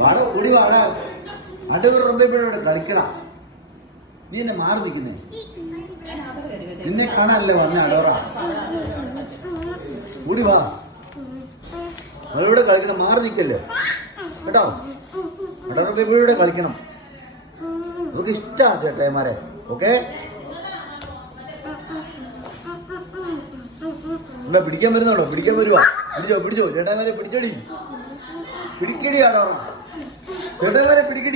വാട ഓടി വാട അടൂർ റബ്ബിയോട് കളിക്കണം. നീ എന്നെ മാറി നിൽക്കുന്നേ, നിന്നെ കാണാനല്ലേ വന്നേ അടോറ. ഓടി വാ, അവളിവിടെ കളിക്കണം, മാറി നിൽക്കല്ലേ കേട്ടോ. അടൂർ റബ്ബിയോടെ കളിക്കണം, നമുക്ക് ഇഷ്ടമാണ് ചേട്ടായിമാരെ. ഓക്കെ, ഇവിടെ പിടിക്കാൻ വരുന്നുണ്ടോ? പിടിക്കാൻ വരുവാ. പിടിച്ചോ പിടിച്ചോ ചേട്ടായിമാരെ, പിടിച്ചോടി, പിടിക്കടി അടോറ, ചേട്ടായിമാരെ പിടിക്കടി.